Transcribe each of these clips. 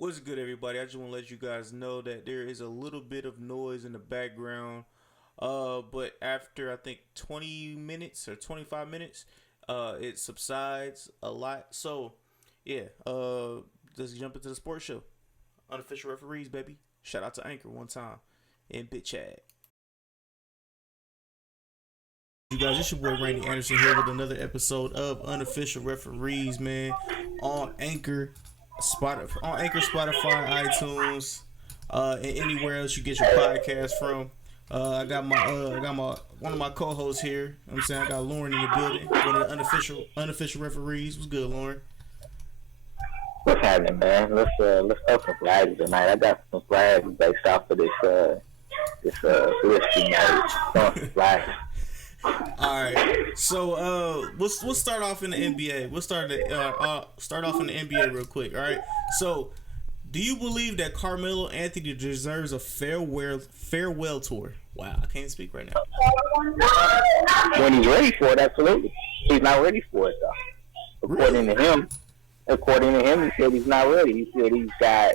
What's good, everybody? I just want to let you guys know that there is a little bit of noise in the background. But after I think 20 minutes or 25 minutes, it subsides a lot. So, yeah, let's jump into the sports show. Unofficial referees, baby. Shout out to Anchor one time and Bitch Chat. You guys, it's your boy Randy Anderson here with another episode of Unofficial Referees, man. On Anchor, Spotify, iTunes, and anywhere else you get your podcast from. I got my one of my co-hosts here. You know what I'm saying, I got Lauren in the building, one of the unofficial referees. What's good, Lauren? What's happening, man? Let's throw some flags tonight. I got some flags based off of this whiskey night. Throwing some flags. All right, so we'll start off in the NBA. We'll start off in the NBA real quick. All right, so do you believe that Carmelo Anthony deserves a farewell tour? Wow, I can't speak right now. When he's ready for it, absolutely. He's not ready for it though. According to him, he said he's not ready. He said he's got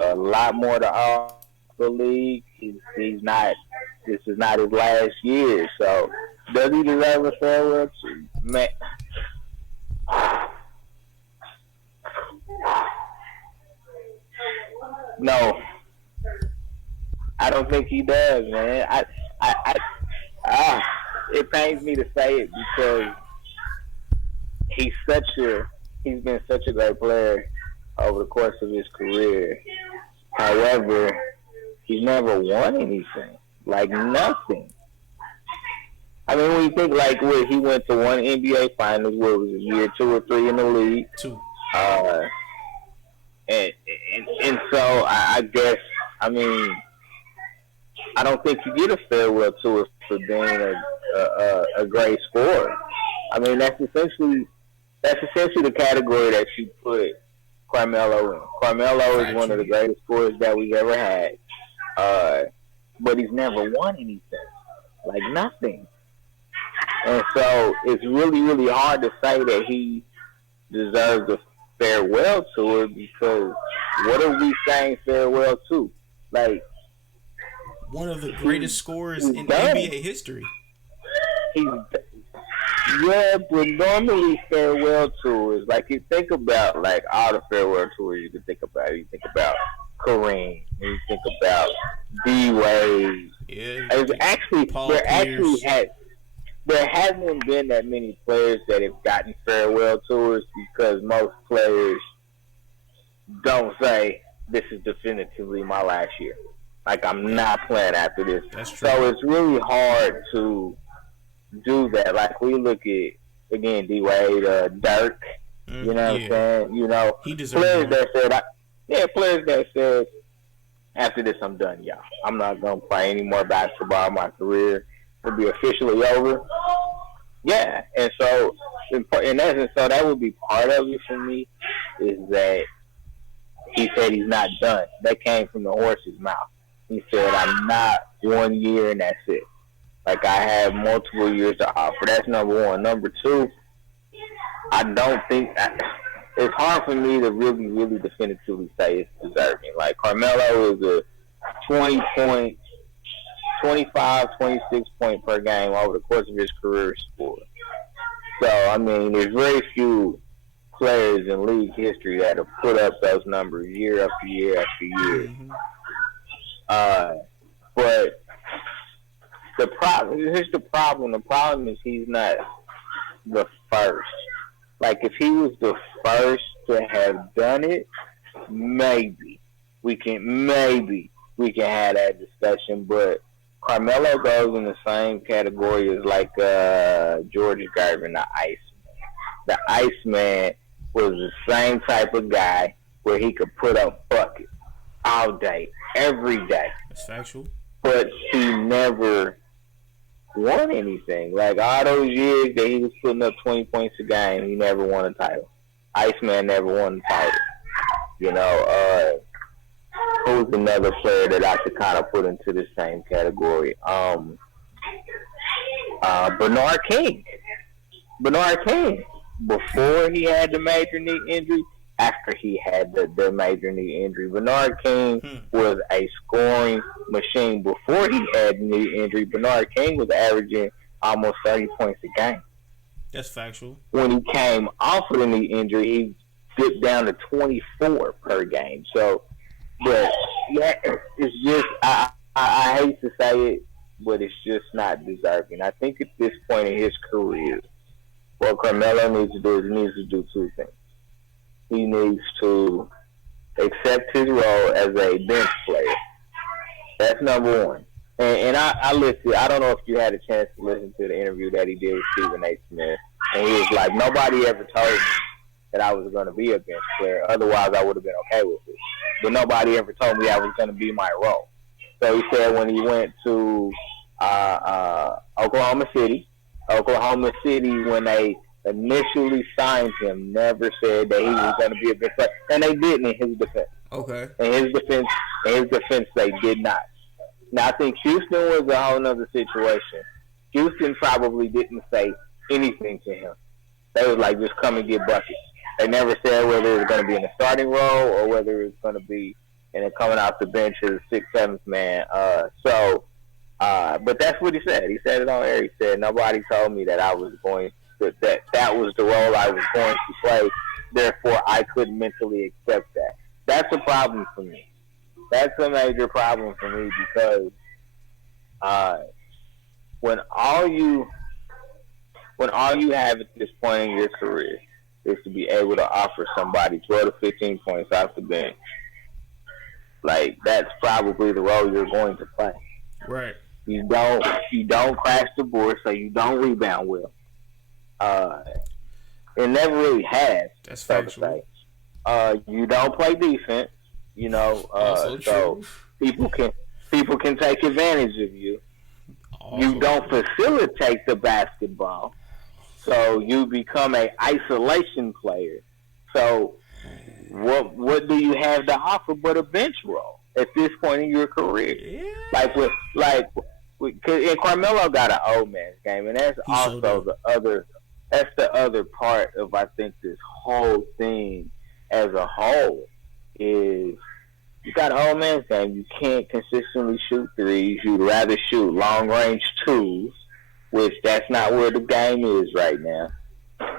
a lot more to offer the league. He's not. This is not his last year, so does he deserve a farewell tour? Man. No, I don't think he does, man. It pains me to say it because he's been such a great player over the course of his career. However, he's never won anything, like nothing. I mean, when you think like what he went to one NBA Finals, what was it, year 2 or 3 in the league? 2. And so I guess, I mean, I don't think you get a farewell tour for being a great scorer. I mean, that's essentially the category that you put Carmelo in. Carmelo is one of the greatest scorers that we've ever had, but he's never won anything, like nothing. And so it's really, really hard to say that he deserves a farewell tour because what are we saying farewell to? Like, one of the greatest scorers in NBA history. Yeah, but normally farewell tours, like you think about like all the farewell tours you can think about. You think about Kareem, you think about D-Wade. Yeah, there hasn't been that many players that have gotten farewell tours because most players don't say this is definitively my last year. Like, I'm not playing after this. That's true. So it's really hard to do that. Like, we look at, again, D-Wade, Dirk, you know what I'm saying? You know, players that said, after this, I'm done, y'all. I'm not going to play any more basketball. My career will be officially over. Yeah, and so, in essence, so that would be part of it for me, is that he said he's not done. That came from the horse's mouth. He said, I'm not 1 year and that's it. Like, I have multiple years to offer. That's number one. Number two, I don't think it's hard for me to really, really definitively say it's deserving. Like, Carmelo is a 20-point, 25, 26 point per game over the course of his career score. So, I mean, there's very few players in league history that have put up those numbers year after year after year. Mm-hmm. But here's the problem. The problem is he's not the first. Like, if he was the first to have done it, maybe we can have that discussion. But Carmelo goes in the same category as like George Gervin, the Iceman. The Iceman was the same type of guy where he could put up buckets all day, every day. That's factual. But he never won anything. Like, all those years that he was putting up 20 points a game, he never won a title. Iceman never won a title. You know, who's another player that I could kind of put into the same category? Bernard King. Before he had the major knee injury, after he had the major knee injury. Bernard King was a scoring machine before he had knee injury. Bernard King was averaging almost 30 points a game. That's factual. When he came off of the knee injury, he dipped down to 24 per game. So, but yeah, it's just I hate to say it, but it's just not deserving. I think at this point in his career, what Carmelo needs to do is he needs to do two things. He needs to accept his role as a bench player. That's number one. And I listened. I don't know if you had a chance to listen to the interview that he did with Stephen A. Smith. And he was like, nobody ever told me that I was going to be a bench player. Otherwise, I would have been okay with it. But nobody ever told me that was going to be my role. So he said when he went to Oklahoma City, when they initially signed him, never said that he was going to be a bench player. And they didn't in his defense. Okay. In his defense, they did not. Now, I think Houston was a whole other situation. Houston probably didn't say anything to him. They was like, just come and get buckets. They never said whether it was going to be in the starting role or whether it was going to be coming off the bench as a 6th, 7th man. But that's what he said. He said it on air. He said, nobody told me that I was going to, that was the role I was going to play. Therefore, I couldn't mentally accept that. That's a problem for me. That's a major problem for me because when all you have at this point in your career is to be able to offer somebody 12 to 15 points off the bench, like that's probably the role you're going to play. Right. You don't crash the board, so you don't rebound well. It never really has. That's factual. You don't play defense. You know, so people can take advantage of you. You don't facilitate the basketball, so you become an isolation player. So, what do you have to offer but a bench role at this point in your career? Yeah. And Carmelo got an old man's game, and that's also the other part of I think this whole thing as a whole. Is you got an old man's game. You can't consistently shoot threes. You'd rather shoot long-range twos, which that's not where the game is right now.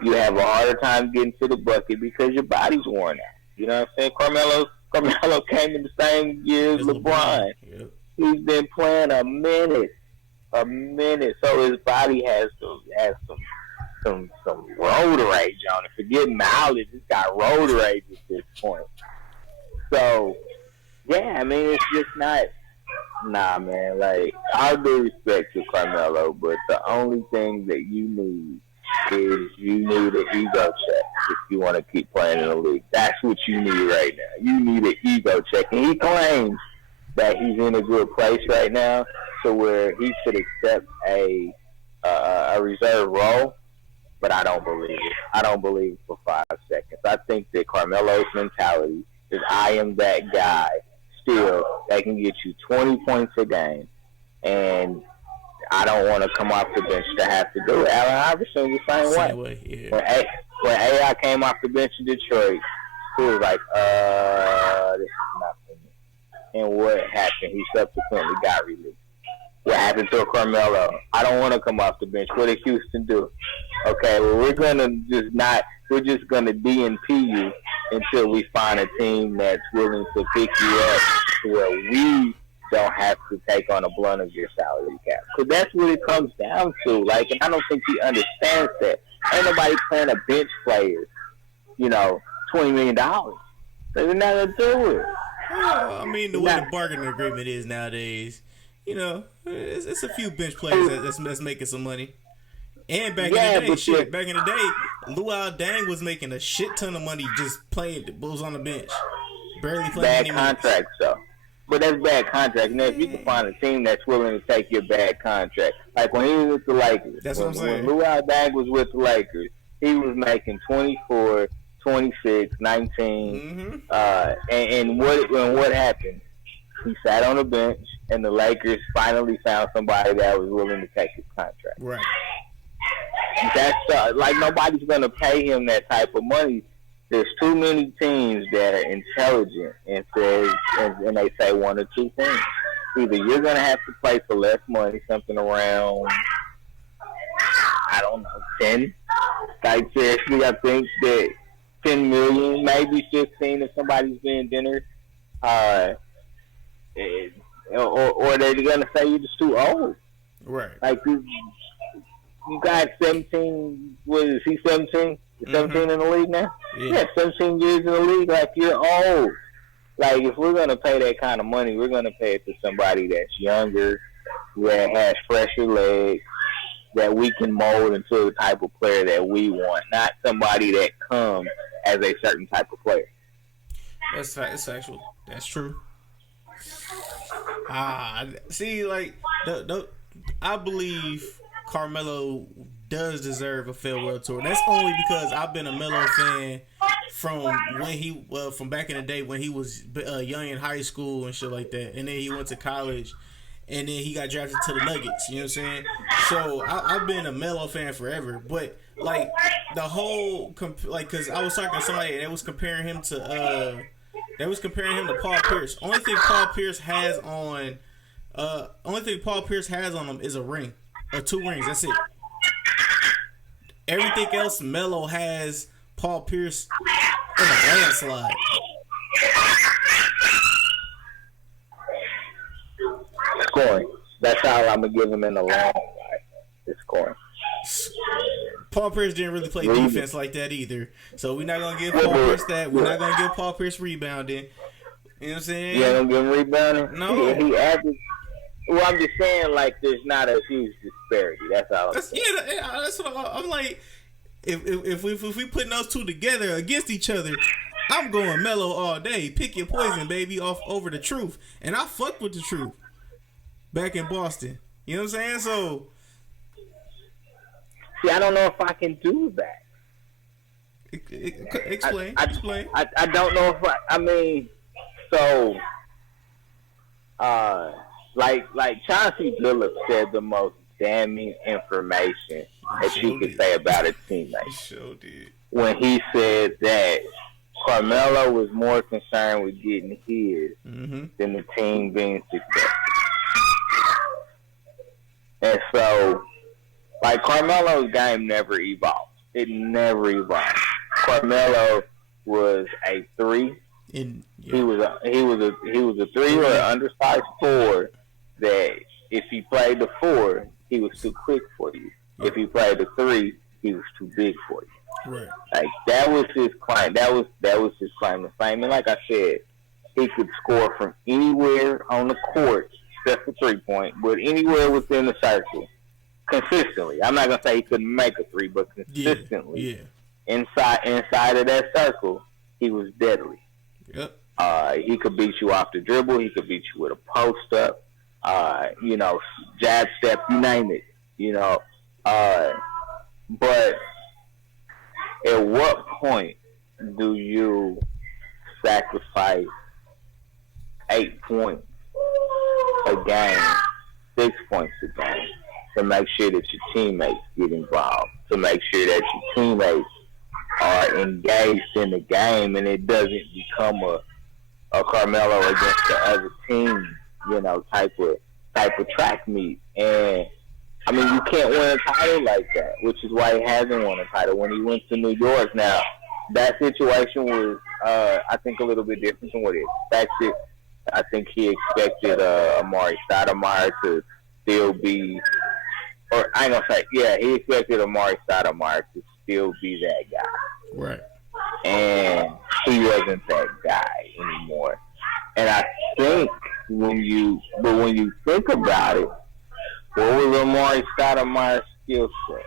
You have a harder time getting to the bucket because your body's worn out. You know what I'm saying? Carmelo came in the same year as LeBron. Yep. He's been playing a minute, so his body has some road rage on it. Forget mileage, it's got road rage at this point. So, yeah, I mean, it's just not, man. Like, all due respect to Carmelo, but the only thing that you need is you need an ego check if you want to keep playing in the league. That's what you need right now. You need an ego check. And he claims that he's in a good place right now to where he should accept a reserve role, but I don't believe it. I don't believe it for 5 seconds. I think that Carmelo's mentality is I am that guy still that can get you 20 points a game, and I don't want to come off the bench to have to do it. Allen Iverson was the same way. Yeah. When AI came off the bench in Detroit, he was like, this is not for me. And what happened? He subsequently got released. What happened to Carmelo? I don't want to come off the bench. What did Houston do? Okay, well, we're just gonna DNP you until we find a team that's willing to pick you up to where we don't have to take on a blunt of your salary cap. Because that's what it comes down to. Like, and I don't think he understands that. Ain't nobody playing a bench player, $20 million. They're not gonna do it. Well, I mean, the way the bargaining agreement is nowadays, it's a few bench players that's making some money. And back in the day, Luau Dang was making a shit ton of money just playing the Bulls on the bench, barely playing. Bad contracts, though. But that's bad contract. Now, if you can find a team that's willing to take your bad contract, like when he was with the Lakers, that's what I'm saying. When Luau Dang was with the Lakers, he was making 24, 26, 19, and what happened? He sat on the bench, and the Lakers finally found somebody that was willing to take his contract. Right. That's like nobody's gonna pay him that type of money there's too many teams that are intelligent and says and they say one or two things. Either you're gonna have to play for less money, something around I don't know, 10. Like seriously, I think that 10 million, maybe 15 if somebody's being dinner. Or they're gonna say you're just too old. Right. Like you got 17. What is he? 17? 17 in the league now. Yeah, 17 years in the league. Like you're old. Like if we're gonna pay that kind of money, we're gonna pay it to somebody that's younger, that has fresher legs, that we can mold into the type of player that we want, not somebody that comes as a certain type of player. That's actual. That's true. See, like I believe Carmelo does deserve a farewell tour. That's only because I've been a Melo fan from from back in the day when he was young in high school and shit like that, and then he went to college, and then he got drafted to the Nuggets. You know what I'm saying? So I've been a Melo fan forever, but like the whole because I was talking to somebody and they was comparing him to Paul Pierce. Only thing Paul Pierce has on him is a ring or 2 rings. That's it. Everything else, Melo has Paul Pierce in a landslide. Scoring. That's how I'm gonna give him in the long run. It's scoring. Paul Pierce didn't really play defense like that either, so we're not gonna give Paul Pierce that. We're not gonna give Paul Pierce rebounding. You know what I'm saying? Yeah, don't give him rebounding. No, he averaged. Well, I'm just saying, like, there's not a huge disparity. That's all. That's what I'm like. If we putting those two together against each other, I'm going Melo all day. Pick your poison, baby, off over the truth. And I fucked with the truth back in Boston. You know what I'm saying? So, see, I don't know if I can do that. Explain. I don't know if I mean, so, like Chauncey Billups said the most damning information that you could say about a teammate. He sure did. When he said that Carmelo was more concerned with getting his than the team being successful. And so, like, Carmelo's game never evolved. It never evolved. Carmelo was a 3. He was a 3 or an undersized 4 that if he played the 4, he was too quick for you. If he played the 3, he was too big for you. Right. Like that was his claim. That was his claim to fame. And like I said, he could score from anywhere on the court, except for 3-point, but anywhere within the circle, consistently. I'm not gonna say he couldn't make a 3, but consistently, inside of that circle, he was deadly. Yep. He could beat you off the dribble. He could beat you with a post up. Jab step, you name it. But at what point do you sacrifice 8 points a game, 6 points a game, to make sure that your teammates get involved, to make sure that your teammates are engaged in the game, and it doesn't become a Carmelo against the other team, type of track meet. And I mean, you can't win a title like that, which is why he hasn't won a title. When he went to New York, now that situation was, I think, a little bit different from what he expected. I think he expected Amari Stoudemire to still be, or I ain't gonna say, he expected Amari Stoudemire to still be that guy. Right. And he wasn't that guy anymore. And I think when you think about it, what was Amari Stoudemire's skill set?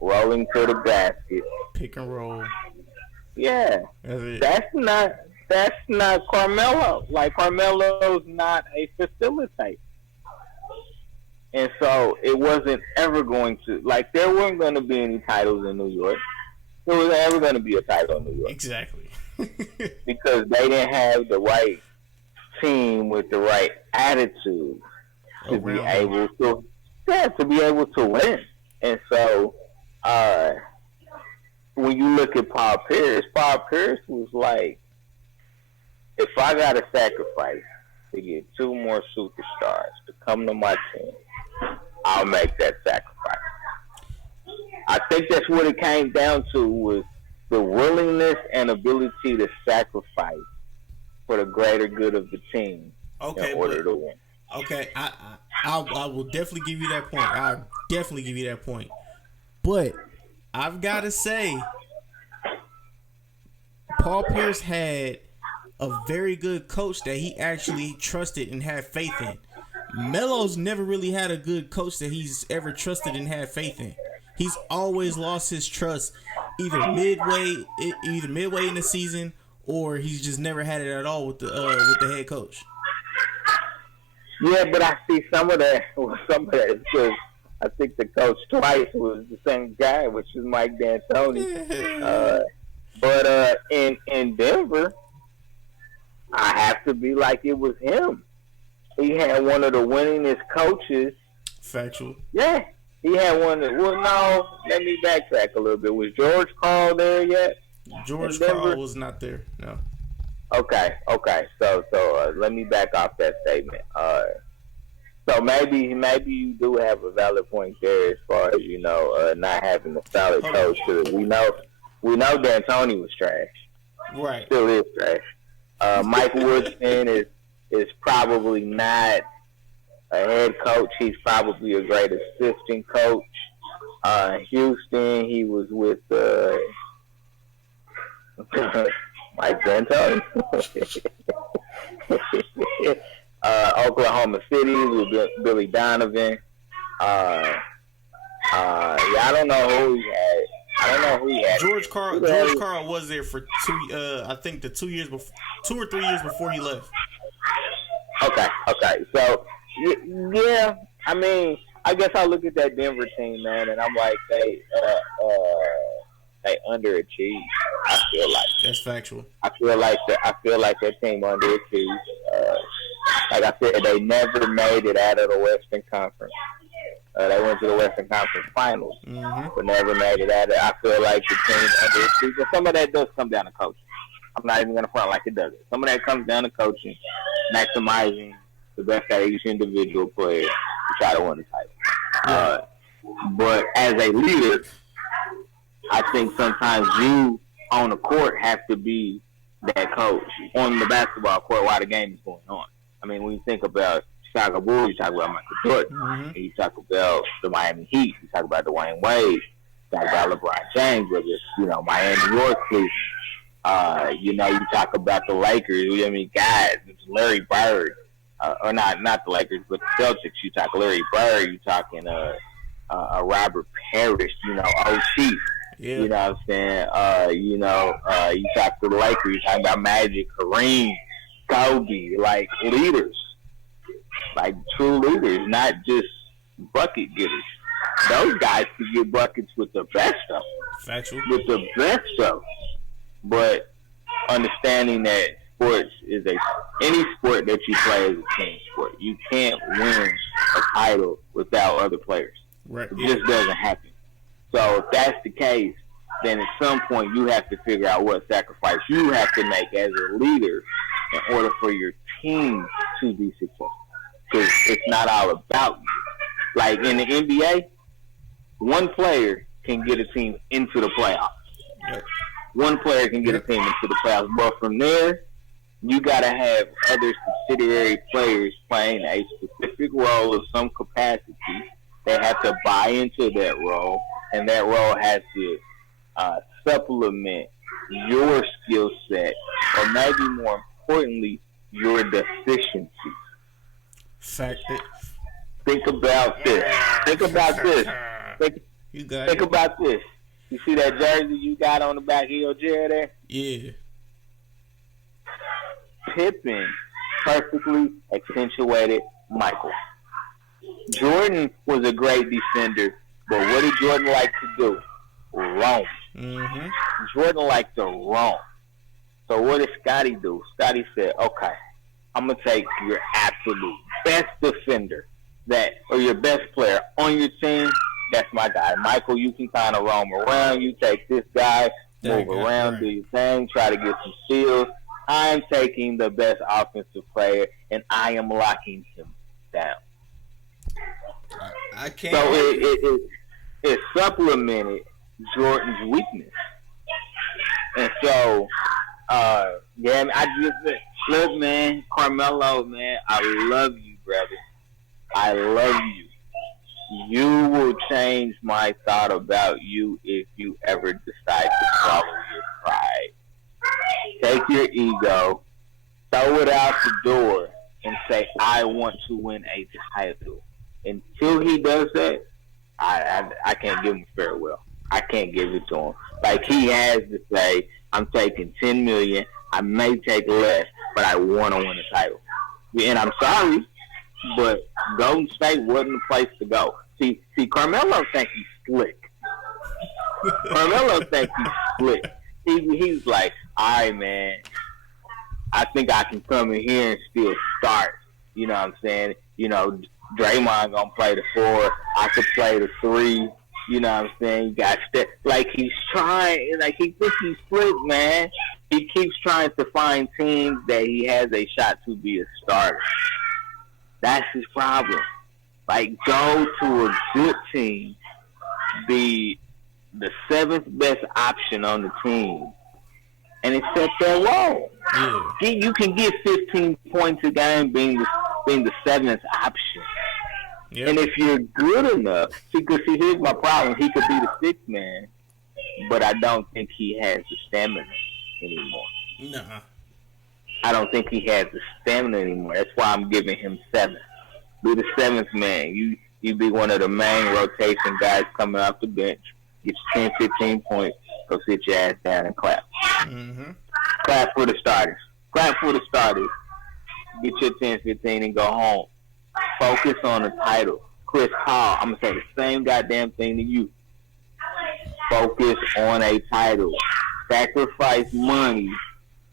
Rolling to the basket, pick and roll. Yeah, that's not Carmelo. Like, Carmelo's not a facilitator. And so it wasn't ever going to, like, there weren't going to be any titles in New York. There wasn't ever going to be a title in New York. Exactly. Because they didn't have the right team with the right attitude to be able to win. And so, when you look at Paul Pierce was like, if I got to sacrifice to get 2 more superstars to come to my team, I'll make that sacrifice. I think that's what it came down to, was the willingness and ability to sacrifice for the greater good of the team in order to win. Okay, I will definitely give you that point. I'll definitely give you that point. But I've got to say, Paul Pierce had a very good coach that he actually trusted and had faith in. Melo's never really had a good coach that he's ever trusted and had faith in. He's always lost his trust either midway in the season, or he's just never had it at all with the head coach. Yeah, but I see some of that because I think the coach twice was the same guy, which is Mike D'Antoni. But in Denver, I have to be like it was him. He had one of the winningest coaches. Factual. Yeah, he had one. No, let me backtrack a little bit. Was George Karl there yet? George Karl was not there. No. Okay. So let me back off that statement. So maybe you do have a valid point there as far as not having a solid coach. We know D'Antoni was trash. Right. Still is trash. Mike Woodson is probably not a head coach. He's probably a great assistant coach. Houston, he was with Mike D'Antoni. Oklahoma City with Billy Donovan. I don't know who he had. George Karl was there for 2 or 3 years before he left. Okay. So yeah, I mean, I guess I look at that Denver team, man, and I'm like, they underachieved. I feel like that's factual. I feel like that team underachieved. Like I said, they never made it out of the Western Conference. They went to the Western Conference Finals, but never made it out of it. I feel like the team underachieved. Some of that does come down to coaching. I'm not even going to front like it doesn't. Some of that comes down to coaching, maximizing the best out of each individual player to try to win the title. But as a leader, I think sometimes you on the court have to be that coach on the basketball court while the game is going on. I mean, when you think about Chicago Bulls, you talk about Michael Jordan. And you talk about the Miami Heat. You talk about Dwayne Wade. You talk about LeBron James, whether it's, Miami, New York, Cleveland. You talk about the Lakers. I mean, guys, it's Larry Bird. Or not the Lakers, but the Celtics. You talk Larry Bird. You talking Robert Parrish. OC. Yeah. You know what I'm saying? You talk to the Lakers. You talk about Magic, Kareem, Kobe, like leaders. Like true leaders, not just bucket getters. Those guys can get buckets with the best of them. Factual. With the best of them. But understanding that sports is any sport that you play is a team sport. You can't win a title without other players. Right. It just doesn't happen. So if that's the case, then at some point you have to figure out what sacrifice you have to make as a leader in order for your team to be successful. Because it's not all about you. Like in the NBA, one player can get a team into the playoffs. Yep. One player can get a team into the playoffs. But from there, you got to have other subsidiary players playing a specific role of some capacity. They have to buy into that role, and that role has to supplement your skill set, or maybe more importantly, your deficiencies. Think about this. Think about this. Think about this. You see that jersey you got on the back of your chair there? Yeah. Pippen perfectly accentuated Michael. Jordan was a great defender, but what did Jordan like to do? Roam. Jordan liked to roam. So what did Scotty do? Scotty said, okay, I'm going to take your absolute best defender or your best player on your team, That's my guy. Michael, you can kind of roam around. You take this guy, move around, right. Do your thing, try to get some steals. I'm taking the best offensive player, and I am locking him down. I can't. So it supplemented Jordan's weakness. And so, yeah, I just look, man, Carmelo, man, I love you, brother. I love you. You will change my thought about you if you ever decide to follow your pride. Take your ego, throw it out the door, and say, I want to win a title. Until he does that, I can't give him farewell. I can't give it to him. Like he has to say, I'm taking $10 million. I may take less, but I want to win a title. And I'm sorry, but Golden State wasn't the place to go. See, Carmelo thinks he's slick. Carmelo thinks he's slick. He's like, all right, man, I think I can come in here and still start. You know what I'm saying? You know, Draymond gonna play the 4. I could play the 3. You know what I'm saying? You got like he's trying, like he thinks he's slick, man. He keeps trying to find teams that he has a shot to be a starter. That's his problem. Like, go to a good team, be the 7th best option on the team, and accept that role. Yeah. You can get 15 points a game being the 7th option. Yep. And if you're good enough, because here's my problem. He could be the 6th man, but I don't think he has the stamina anymore. Nah. I don't think he has the stamina anymore. That's why I'm giving him 7th. Be the 7th man. You be one of the main rotation guys coming off the bench. Get you 10, 15 points. Go sit your ass down and clap. Mm-hmm. Clap for the starters. Clap for the starters. Get your 10, 15 and go home. Focus on the title. Chris Paul, I'm going to say the same goddamn thing to you. Focus on a title. Sacrifice money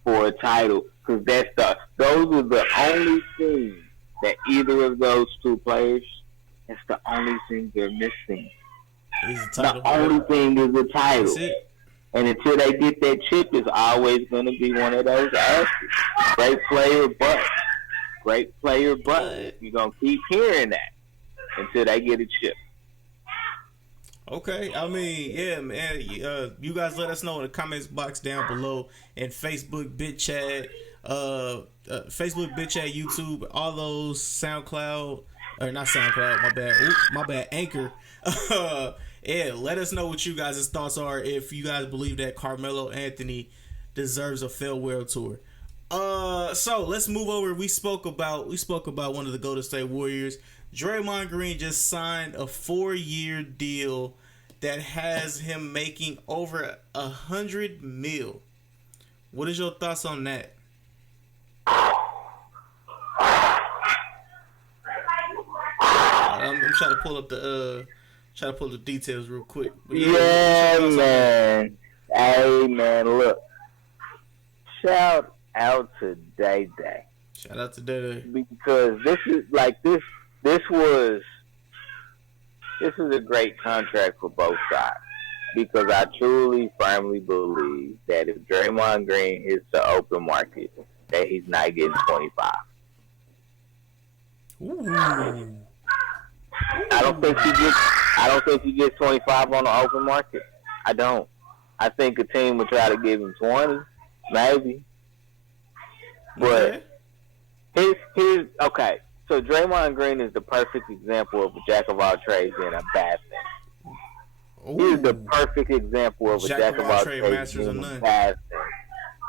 for a title. Because those are the only things that either of those two players, that's the only thing they're missing. The only thing is the title. That's it. And until they get that chip, it's always going to be one of those asses. Great player, but. Great player, but. You're going to keep hearing that until they get a chip. Okay, I mean, yeah, man. You guys let us know in the comments box down below, and Facebook, BitChat, Facebook, BitChat, YouTube, all those SoundCloud, or not SoundCloud, my bad, Anchor. Yeah, let us know what you guys' thoughts are if you guys believe that Carmelo Anthony deserves a farewell tour. So let's move over. We spoke about one of the Golden State Warriors. Draymond Green just signed a 4-year deal that has him making over $100 million. What is your thoughts on that? I'm trying to pull up the details real quick. But yeah, man. Hey, man, look. Shout out to Day Day. Shout out to Day Day. Because this is like this was a great contract for both sides. Because I truly, firmly believe that if Draymond Green hits the open market, that he's not getting 25. Ooh. I don't think he gets 25 on the open market. I don't. I think a team would try to give him 20, maybe. But here's okay. So Draymond Green is the perfect example of a jack of all trades being a bad thing. Ooh. He's the perfect example of a jack of all trades being a bad thing.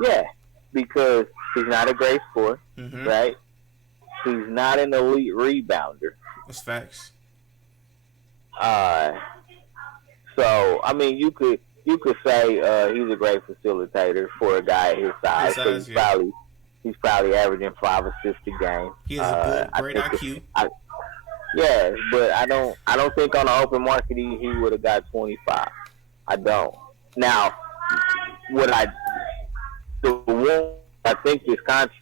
Yeah, because he's not a great scorer, right? He's not an elite rebounder. That's facts. So I mean, you could say he's a great facilitator for a guy his size. So he's probably averaging 5 assists a game. He has a great IQ. Yeah, but I don't think on the open market he would have got 25. I don't. Now, I think this contract,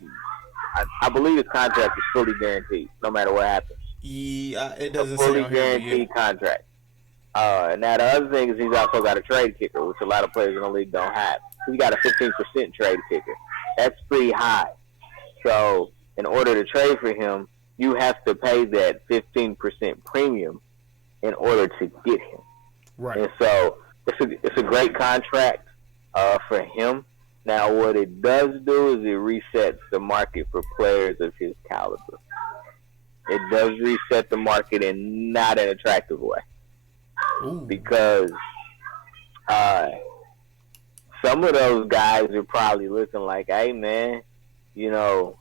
I believe his contract is fully guaranteed, no matter what happens. Yeah, it doesn't say fully guaranteed contract. Now the other thing is he's also got a trade kicker, which a lot of players in the league don't have. He's got a 15% trade kicker. That's pretty high. So in order to trade for him, you have to pay that 15% premium in order to get him. Right. And so it's a great contract for him. Now what it does do is it resets the market for players of his caliber. It does reset the market in not an attractive way. Ooh. Because some of those guys are probably looking like, hey, man, you know,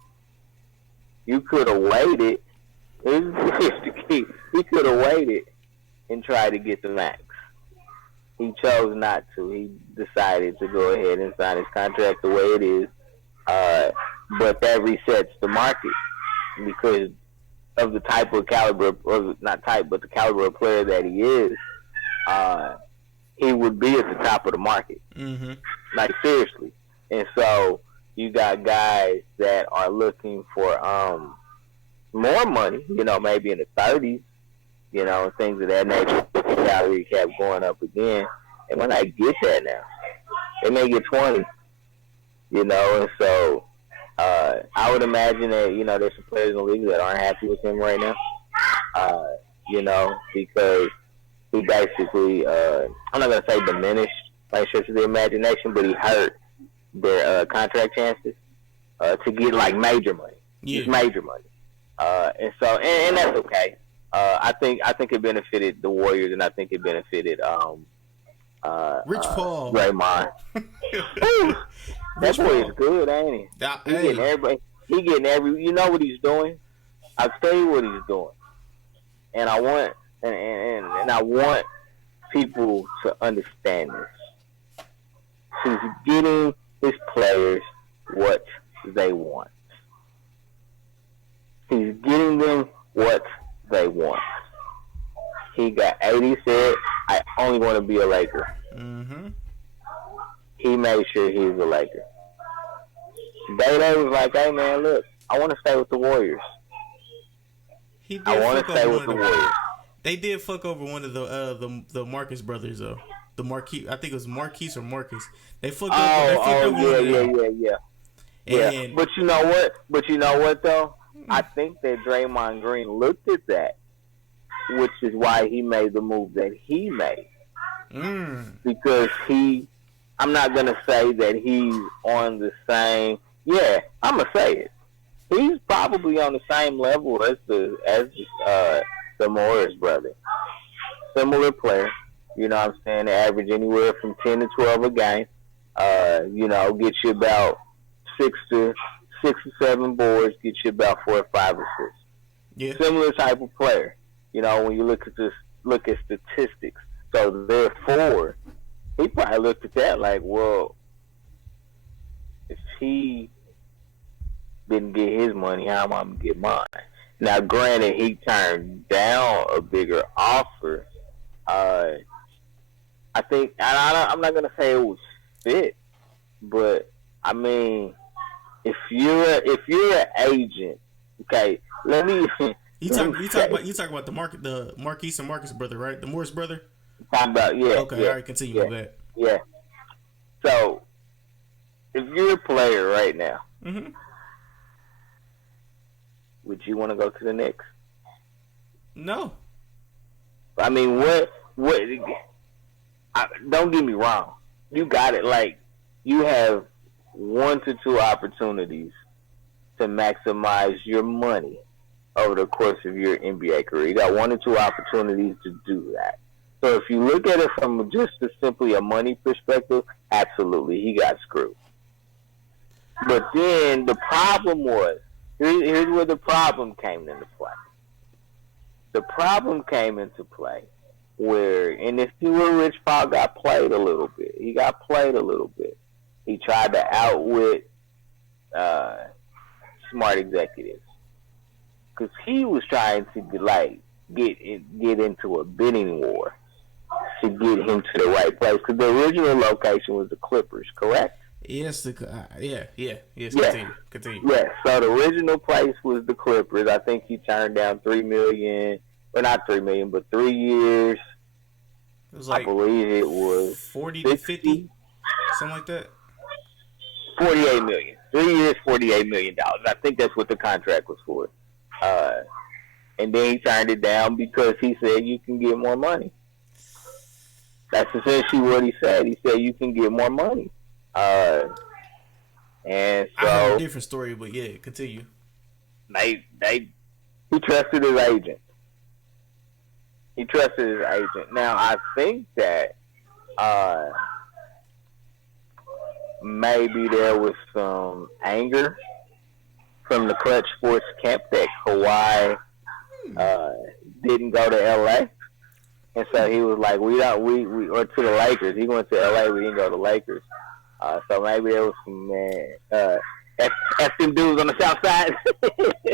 you could have waited. He could have waited and tried to get the max. He chose not to. He decided to go ahead and sign his contract the way it is. But that resets the market because of the type of caliber, or not type, but the caliber of player that he is. He would be at the top of the market. Mm-hmm. Like, seriously. And so you got guys that are looking for more money, you know, maybe in the 30s, you know, things of that nature, with the salary cap going up again. And when I get that now, they may get 20, you know, and so I would imagine that, you know, there's some players in the league that aren't happy with him right now, you know, because he basically, I'm not going to say diminished by stretch of the imagination, but he hurt their contract chances to get, like, major money. Yeah. Just major money. And so, and that's okay. I think it benefited the Warriors, and I think it benefited Rich Paul. Draymond. That boy is good, ain't he? He getting everybody. He getting every. You know what he's doing? I'll tell you what he's doing. And I want and I want people to understand this. He's getting his players what they want. He's getting them what they want. He got 80 said, I only want to be a Laker. Mm-hmm. He made sure he was a Laker. Day was like, hey, man, look, I want to stay with the Warriors. I want to stay with the Warriors. They did fuck over one of the Marcus brothers, though. The Marquise, I think it was Marquise or Marcus. They fucked over. Yeah. But you know what, though? I think that Draymond Green looked at that, which is why he made the move that he made. Because I'm not going to say that he's on the same, I'm going to say it. He's probably on the same level as the Morris brother. Similar player, you know what I'm saying? They average anywhere from 10 to 12 a game. You know, get you about 6 to 7 boards, get you about 4 or 5 assists. Yeah. Similar type of player. You know, when you look at statistics. So therefore, he probably looked at that like, well, if he didn't get his money, how am I going to get mine? Now, granted, he turned down a bigger offer. I think, and I'm not going to say it was fit, but I mean, if you're an agent, okay, let me. You talk about the Marquise and Marcus brother, right? The Morris brother. Talking about Okay, all right, continue with that. Yeah. So, if you're a player right now, would you want to go to the Knicks? No. I mean, don't get me wrong. You got it. Like, you have 1 to 2 opportunities to maximize your money over the course of your NBA career. You got 1 or 2 opportunities to do that. So if you look at it from just simply a money perspective, absolutely, he got screwed. But then the problem was, here's where the problem came into play. The problem came into play where, and if you were Rich Paul, got played a little bit. He got played a little bit. He tried to outwit smart executives because he was trying to get into a bidding war to get him to the right place. Because the original location was the Clippers, correct? Yes, yes. Continue. Yeah, so the original place was the Clippers. I think he turned down $3 million, or not $3 million, but 3 years, It was like, I believe it was 40 to 50, something like that. $48 million. 3 years, $48 million. I think that's what the contract was for. And then he turned it down because he said you can get more money. That's essentially what he said. He said you can get more money. And so I have a different story, but yeah, continue. He trusted his agent. Now I think that maybe there was some anger from the Clutch Sports camp that Kawhi didn't go to LA, and so he was like, we or to the Lakers. He went to LA. We didn't go to Lakers. So maybe there was some F them dudes on the South Side.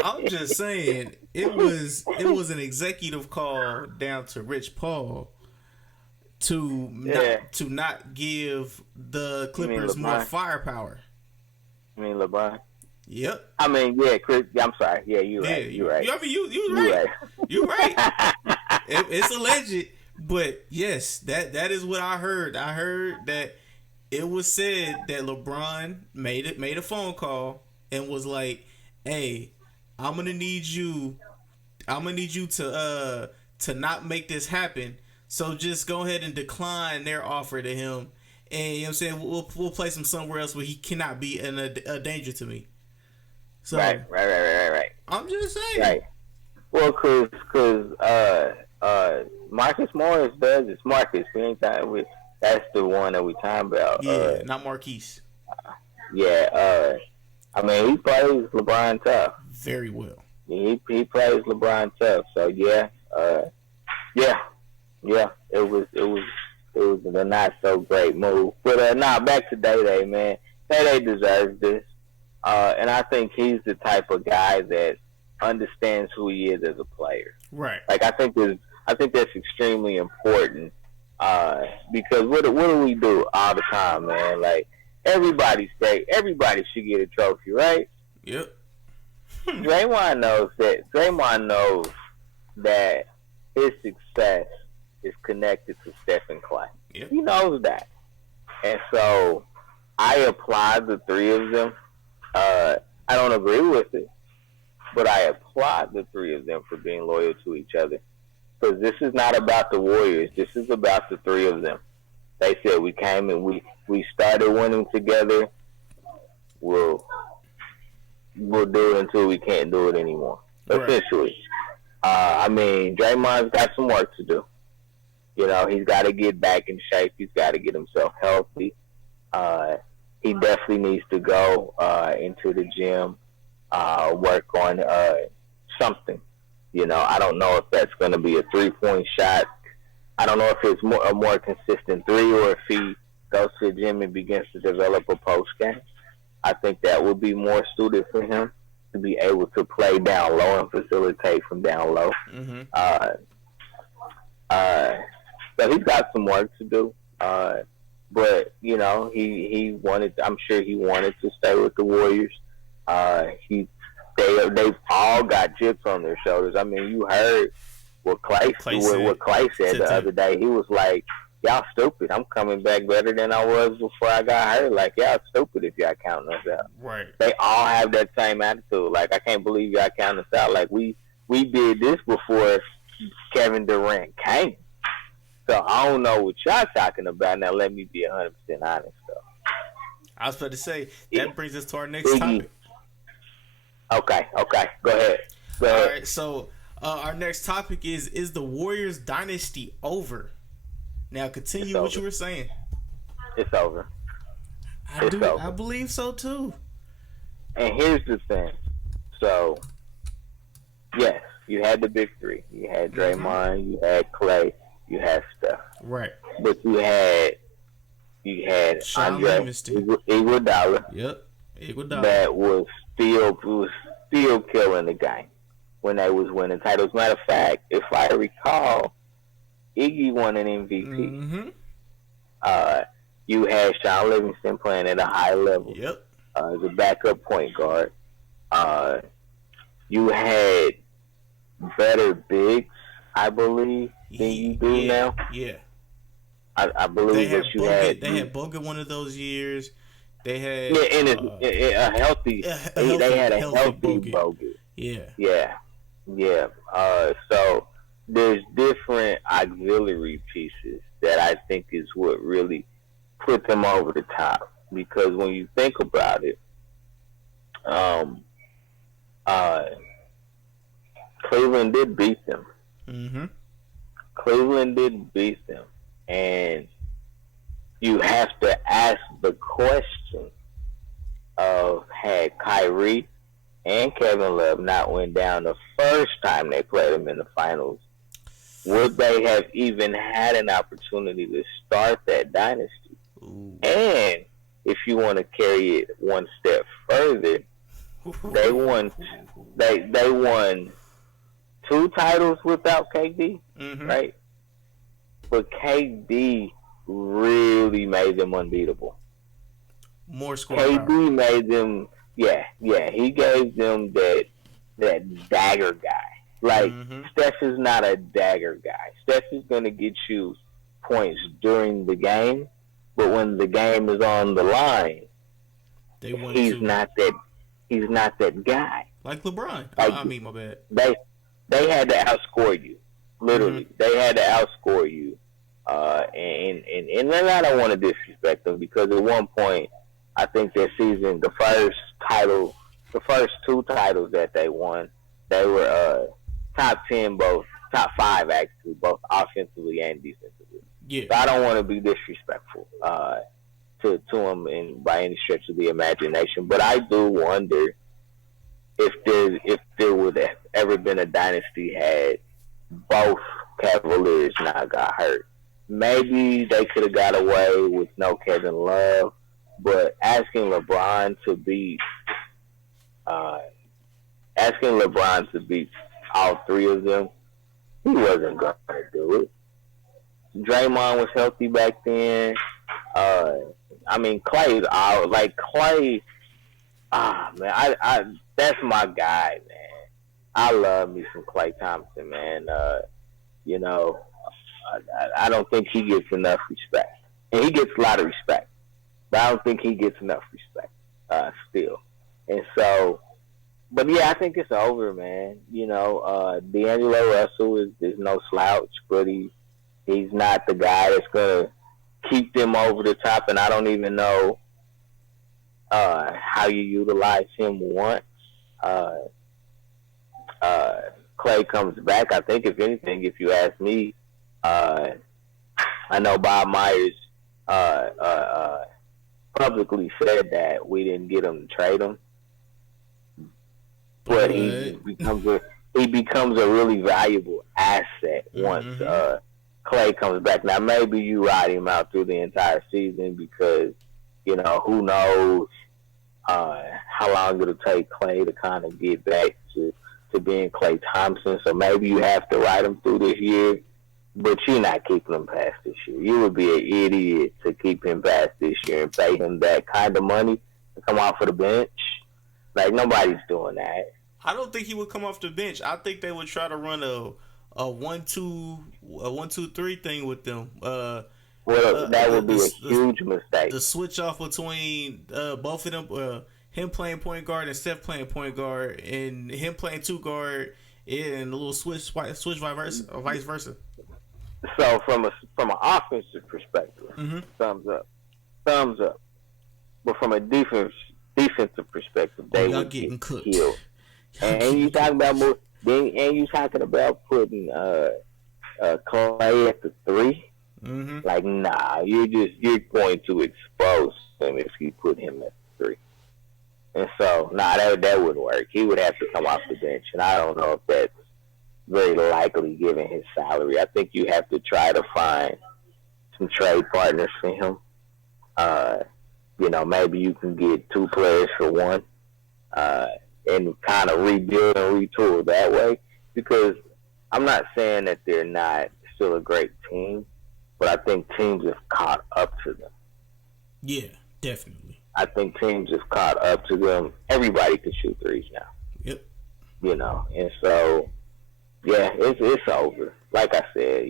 I'm just saying, it was an executive call down to Rich Paul to not give the Clippers more firepower. You mean LeBron? Yep. I mean, yeah, Chris. I'm sorry. Yeah, you're right. You're right. You right. You're right. It's alleged, but yes, that is what I heard. I heard that it was said that LeBron made a phone call and was like, "Hey, I'm gonna need you to not make this happen. So just go ahead and decline their offer to him, and you know what I'm saying, we'll place him somewhere else where he cannot be a danger to me." So right. I'm just saying. Right. Well, cause Marcus Morris does. It's Marcus. We ain't talking with. That's the one that we talking about. Yeah, not Marquise. I mean, he plays LeBron tough. Very well. He plays LeBron tough. So yeah. It was a not so great move. But back to Day, man. Day deserves this. And I think he's the type of guy that understands who he is as a player. Right. Like I think that's extremely important. Because what do we do all the time, man? Like everybody's great. Everybody should get a trophy, right? Yep. Draymond knows that his success is connected to Steph and Clay. Yep. He knows that. And so I applaud the three of them. I don't agree with it, but I applaud the three of them for being loyal to each other. Because this is not about the Warriors. This is about the three of them. They said we came and we started winning together. We'll do it until we can't do it anymore. Right. Essentially. I mean, Draymond's got some work to do. You know, he's got to get back in shape. He's got to get himself healthy. He definitely needs to go into the gym, work on something. You know, I don't know if that's going to be a 3-point shot. I don't know if it's a more consistent three or if he goes to the gym and begins to develop a post game. I think that would be more suited for him to be able to play down low and facilitate from down low. Mm-hmm. So he's got some work to do. But, you know, I'm sure he wanted to stay with the Warriors. They've all got chips on their shoulders. I mean, you heard what Clay said the other day. He was like, "Y'all stupid. I'm coming back better than I was before I got hurt. Like, y'all stupid if y'all counting us out." Right. They all have that same attitude. Like, I can't believe y'all counting us out. Like, we did this before Kevin Durant came. So I don't know what y'all talking about. Now, let me be 100% honest, though. I was about to say, that brings us to our next topic. Okay. Go ahead. All right, so our next topic is the Warriors dynasty over? Now continue what you were saying. It's over. I believe so too. And here's the thing. So, yes, you had the big three. You had Draymond, you had Clay, you had Steph. Right. But you had Andre Iguodala. Yep. Iguodala. That was still killing the game when they was winning titles. Matter of fact, if I recall, Iggy won an MVP. Mm-hmm. You had Sean Livingston playing at a high level. Yep. As a backup point guard. You had better bigs, I believe, than you do now. Yeah. I believe that you had. They had Bogut one of those years. They had a healthy. They had a healthy Bogut. Yeah. Yeah. So there's different auxiliary pieces that I think is what really put them over the top. Because when you think about it, Cleveland did beat them. Mm-hmm. Cleveland did beat them, and you have to ask the question of, had Kyrie and Kevin Love not went down the first time they played them in the finals, would they have even had an opportunity to start that dynasty? Ooh. And if you want to carry it one step further, they won 2 titles without KD, right? But KD really made them unbeatable. More score KD power. made them, he gave them that dagger guy. Like, Steph is not a dagger guy. Steph is going to get you points during the game, but when the game is on the line, he's not that guy. Like LeBron. Like, my bad. They had to outscore you. Literally. They had to outscore you. And I don't want to disrespect them, because at one point, I think that season, the first 2 titles that they won, they were top 10, top 5 actually, both offensively and defensively. Yeah. So I don't want to be disrespectful to them by any stretch of the imagination, but I do wonder if there would have ever been a dynasty had both Cavaliers not got hurt. Maybe they could have got away with no Kevin Love, but asking LeBron to beat all 3 of them, he wasn't going to do it. Draymond was healthy back then. Clay's out. Like, Clay, man, I that's my guy, man. I love me some Klay Thompson, man. I don't think he gets enough respect. And he gets a lot of respect, but I don't think he gets enough respect still. And so, but yeah, I think it's over, man. D'Angelo Russell is no slouch, but he's not the guy that's going to keep them over the top, and I don't even know how you utilize him once Klay comes back. I think, if anything, if you ask me, I know Bob Myers publicly said that we didn't get him to trade him, but he becomes a really valuable asset once Klay comes back. Now, maybe you ride him out through the entire season, because who knows how long it'll take Klay to kind of get back to being Klay Thompson. So maybe you have to ride him through this year, but you're not keeping him past this year. You would be an idiot to keep him past this year and pay him that kind of money to come off of the bench. Like, nobody's doing that. I don't think he would come off the bench. I think they would try to run a 1-2-3 thing with them. That would be a huge mistake. The switch off between both of them, him playing point guard and Steph playing point guard, and him playing 2 guard, and a little switch vice versa. So from an offensive perspective, thumbs up. But from a defensive perspective, they would getting get cooked. Killed. And you talking about more. And you talking about putting Klay at the 3? Like, nah, you're going to expose him if you put him at the 3. And so, nah, that wouldn't work. He would have to come off the bench, and I don't know if that's very likely given his salary. I think you have to try to find some trade partners for him. Maybe you can get 2 players for 1, and kind of rebuild and retool that way. Because I'm not saying that they're not still a great team, but I think teams have caught up to them. Yeah, definitely. I think teams have caught up to them. Everybody can shoot threes now. Yep. And so, yeah, it's over. Like I said,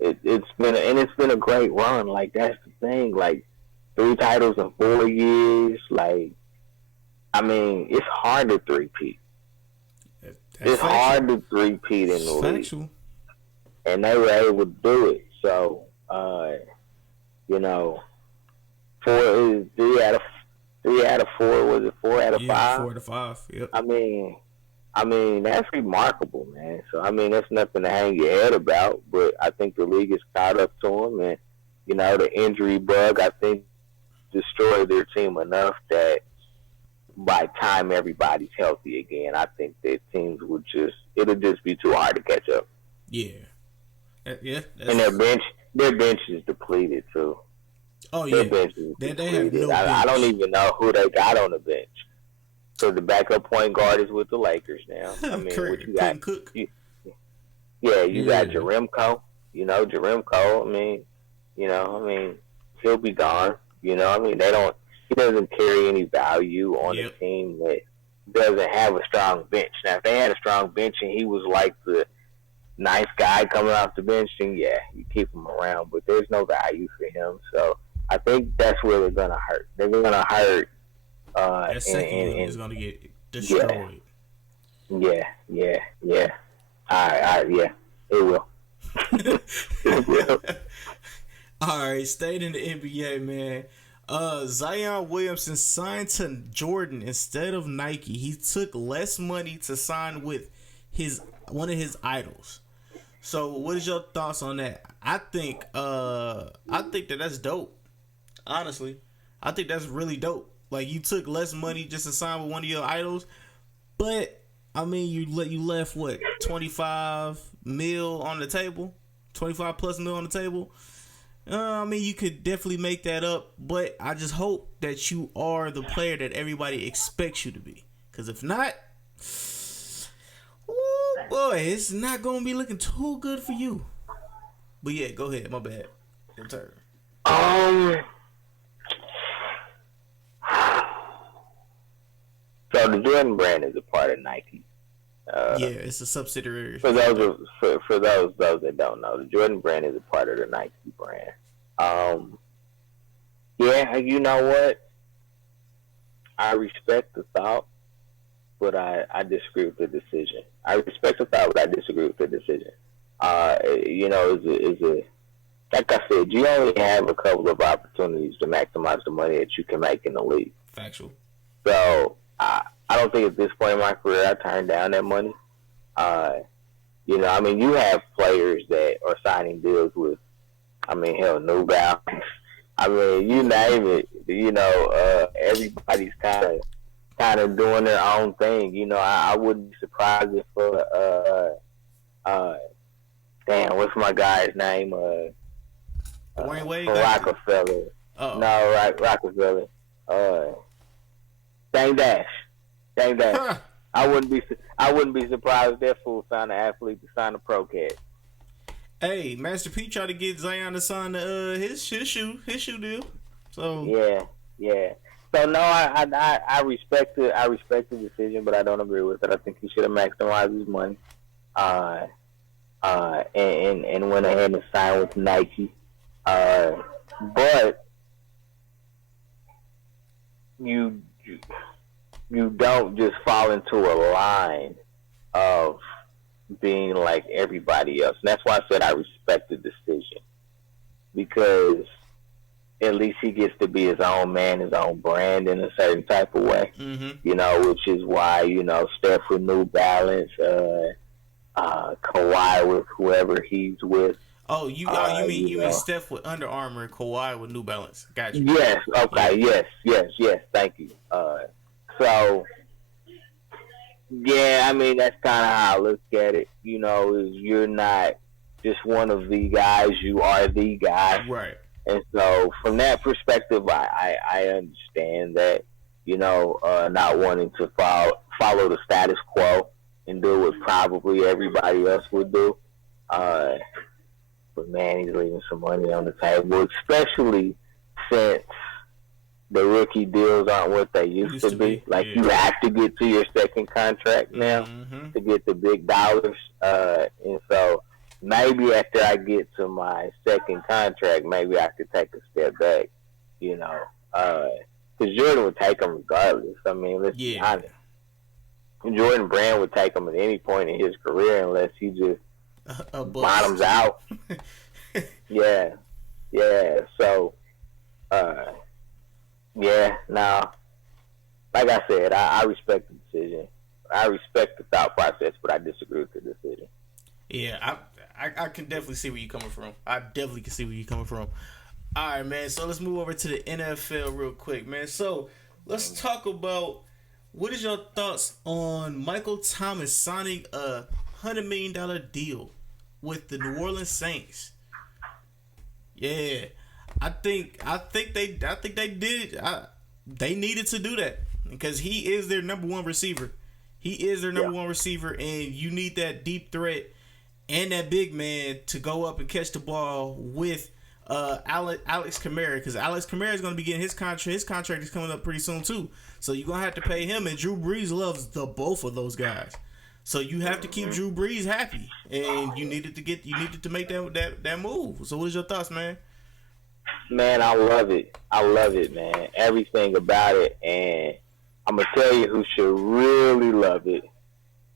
It's been a great run. Like, that's the thing. Like, 3 titles in 4 years. Like, I mean, it's hard to three-peat. It's hard to three-peat in the league. And they were able to do it. So, you know, 3 out of 4. Was it 4 out of 5? 4 out of 5. Yep. I mean, that's remarkable, man. So, I mean, that's nothing to hang your head about. But I think the league has caught up to them. And, you know, the injury bug, I think, destroyed their team enough that by the time everybody's healthy again, I think that teams it'll just be too hard to catch up. Yeah. Yeah. And their bench is depleted, too. Oh, yeah. Their bench is depleted. They have no bench. I don't even know who they got on the bench. So the backup point guard is with the Lakers now. I mean, what you got? Cook. You got Jeremko. You know, Jeremko. I mean, he'll be gone. You know, I mean, he doesn't carry any value on a team that doesn't have a strong bench. Now, if they had a strong bench and he was like the nice guy coming off the bench, then yeah, you keep him around. But there's no value for him. So I think that's where they're going to hurt. They're going to hurt. That second is going to get destroyed. Yeah. Yeah. It will. It will. All right, staying in the NBA, man. Zion Williamson signed to Jordan instead of Nike. He took less money to sign with one of his idols. So, what is your thoughts on that? I think that's dope. Honestly, I think that's really dope. Like, you took less money just to sign with one of your idols, but I mean, you left what, 25 mil on the table, 25 plus mil on the table. I mean, you could definitely make that up, but I just hope that you are the player that everybody expects you to be. Because if not, oh boy, it's not going to be looking too good for you. But yeah, go ahead. My bad. Your turn. So the Jordan brand is a part of Nike. Yeah, it's a subsidiary. For those that don't know, the Jordan brand is a part of the Nike brand. Yeah, you know what? I respect the thought, but I disagree with the decision. I respect the thought, but I disagree with the decision. You know, like I said, you only have a couple of opportunities to maximize the money that you can make in the league. Factual. So I don't think at this point in my career I turned down that money. You know, I mean, you have players that are signing deals with, I mean, hell, New Balance. I mean, you name it. You know, everybody's kind of doing their own thing. You know, I wouldn't be surprised if damn, what's my guy's name? Dwayne Wade. Rockefeller. Oh. No, right, Rockefeller. Dang Dash. Huh. I wouldn't be surprised if that fool found an athlete to sign a pro cat. Hey, Master P tried to get Zion to sign his shoe deal. So yeah. So no, I respect the decision, but I don't agree with it. I think he should have maximized his money, and went ahead and signed with Nike. But you don't just fall into a line of being like everybody else. And that's why I said I respect the decision. Because at least he gets to be his own man, his own brand in a certain type of way. Mm-hmm. You know, which is why, you know, Steph with New Balance, Kawhi with whoever he's with. Oh, you mean Steph with Under Armour and Kawhi with New Balance. Got you. Yes, okay, yes, thank you. So, yeah, I mean, that's kind of how I look at it. You know, is you're not just one of the guys, you are the guy. Right. And so, from that perspective, I understand that, you know, not wanting to follow the status quo and do what probably everybody else would do. But, man, he's leaving some money on the table, especially since the rookie deals aren't what they used to be. Like, you have to get to your second contract now to get the big dollars. And so, maybe after I get to my second contract, maybe I could take a step back, you know, because Jordan would take him regardless. I mean, let's be honest. Jordan Brand would take him at any point in his career unless he just bottoms out. Yeah. So, like I said, I respect the decision. I respect the thought process, but I disagree with the decision. Yeah, I can definitely see where you're coming from. All right, man. So let's move over to the NFL real quick, man. So let's talk about what is your thoughts on Michael Thomas signing a $100 million deal with the New Orleans Saints? Yeah, I think they did. They needed to do that because he is their number one receiver. And you need that deep threat and that big man to go up and catch the ball with Alex Kamara, because Alex Kamara is going to be getting his contract. His contract is coming up pretty soon too, so you're going to have to pay him. And Drew Brees loves the both of those guys, so you have to keep Drew Brees happy. And you needed to make that move. So, what is your thoughts, man? Man, I love it, man. Everything about it, and I'm gonna tell you who should really love it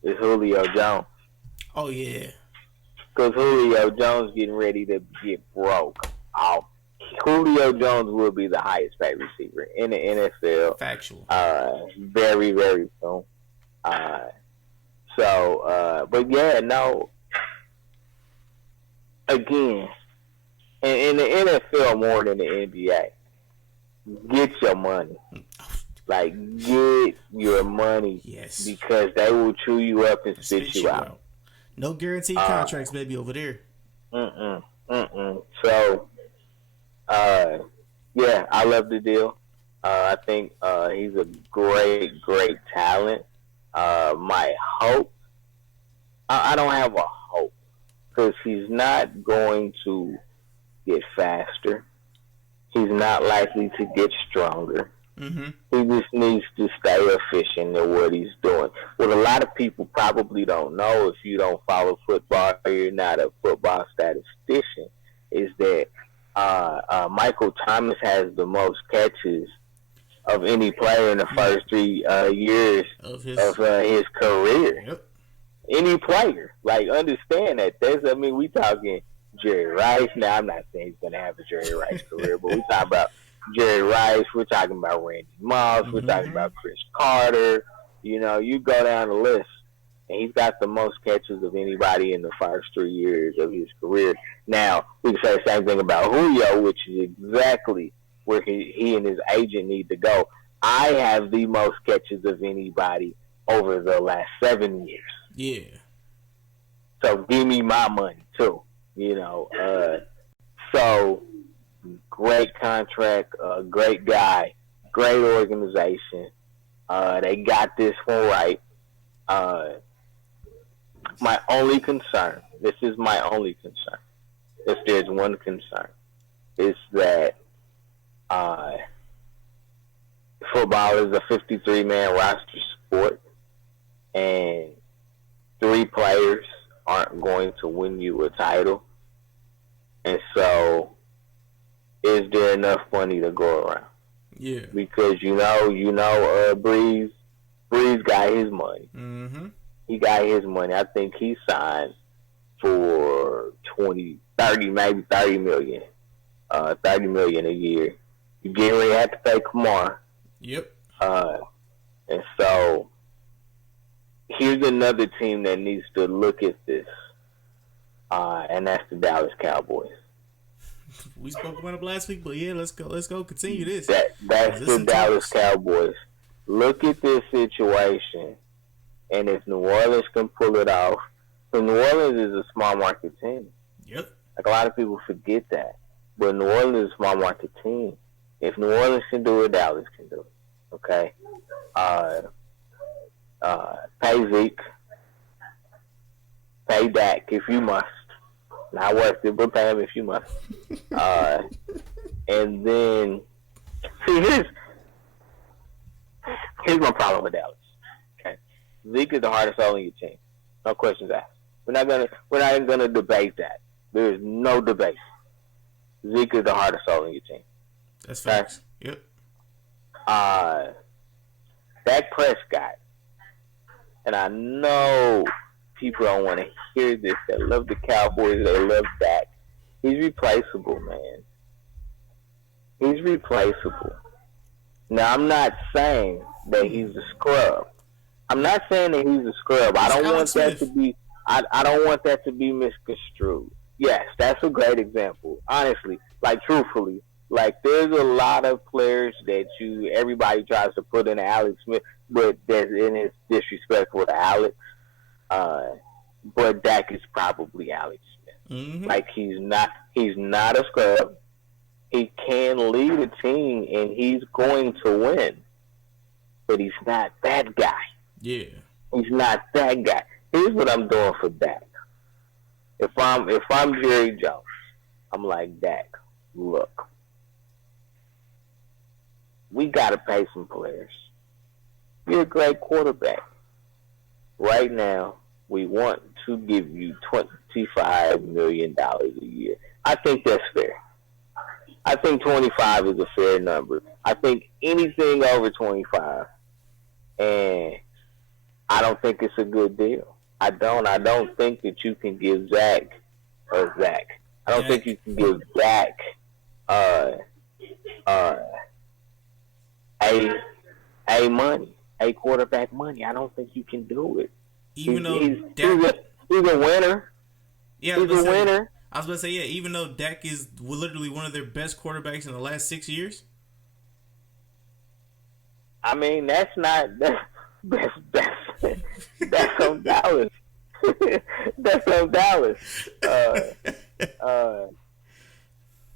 is Julio Jones. Oh yeah. Because Julio Jones getting ready to get broke. Julio Jones will be the highest paid receiver in the NFL. Factual. Very, very soon. But yeah, no. Again, in the NFL more than the NBA, get your money. Like, get your money. Yes. Because they will chew you up and spit you out. No guaranteed contracts, baby, over there. So, yeah, I love the deal. I think he's a great, great talent. My hope, I don't have a hope, because he's not going to get faster. He's not likely to get stronger. Mm-hmm. He just needs to stay efficient in what he's doing. What a lot of people probably don't know, if you don't follow football or you're not a football statistician, is that Michael Thomas has the most catches of any player in the first 3 years of his career. Yep. Any player. Like, understand that. We talking Jerry Rice. Now, I'm not saying he's going to have a Jerry Rice career, but we talking about Jerry Rice, we're talking about Randy Moss, we're talking about Chris Carter. You know, you go down the list, and he's got the most catches of anybody in the first 3 years of his career. Now, we can say the same thing about Julio, which is exactly where he and his agent need to go. I have the most catches of anybody over the last 7 years. Yeah. So give me my money, too. You know, so great contract, great guy, great organization. They got this one right. My only concern, if there's one concern, is that football is a 53-man roster sport, and 3 players aren't going to win you a title. And so, is there enough money to go around? Yeah. Because Breeze got his money. Mm-hmm. He got his money. I think he signed for 30 million. $30 million a year. You get ready to have to pay Kamar. Yep. And so, here's another team that needs to look at this, and that's the Dallas Cowboys. We spoke about it last week, but yeah, let's go continue this. That's the Dallas Cowboys. Look at this situation, and if New Orleans can pull it off, so New Orleans is a small market team. Yep. Like, a lot of people forget that, but New Orleans is a small market team. If New Orleans can do it, Dallas can do it. Okay. Pay Zeke, pay Dak if you must. Not worth it, but pay him if you must. And then, see, here's my problem with Dallas. Okay, Zeke is the hardest soul in your team. No questions asked. We're not even gonna debate that. There is no debate. Zeke is the heart and soul in your team. That's facts. Okay? Yep. Dak Prescott, and I know people don't want to hear this. They love the Cowboys. They love Dak. He's replaceable, man. He's replaceable. Now, I'm not saying that he's a scrub. I don't want that to be. I don't want that to be misconstrued. Yes, that's a great example. Honestly, like truthfully, like there's a lot of players that everybody tries to put in Alex Smith, but it's disrespectful to Alex. But Dak is probably Alex Smith. Mm-hmm. Like he's not a scrub. He can lead a team and he's going to win, but he's not that guy. Yeah, he's not that guy. Here's what I'm doing for Dak. If I'm Jerry Jones, I'm like, Dak, look, we gotta pay some players. You're a great quarterback. Right now, we want to give you $25 million a year. I think that's fair. I think 25 is a fair number. I think anything over 25, and I don't think it's a good deal. I don't think that you can give Zach. I don't think you can give Zach a quarterback money. I don't think you can do it. Even though he's a winner. Yeah, he's a winner. I was about to say, yeah, even though Dak is literally one of their best quarterbacks in the last 6 years. I mean, that's on Dallas. That's on Dallas.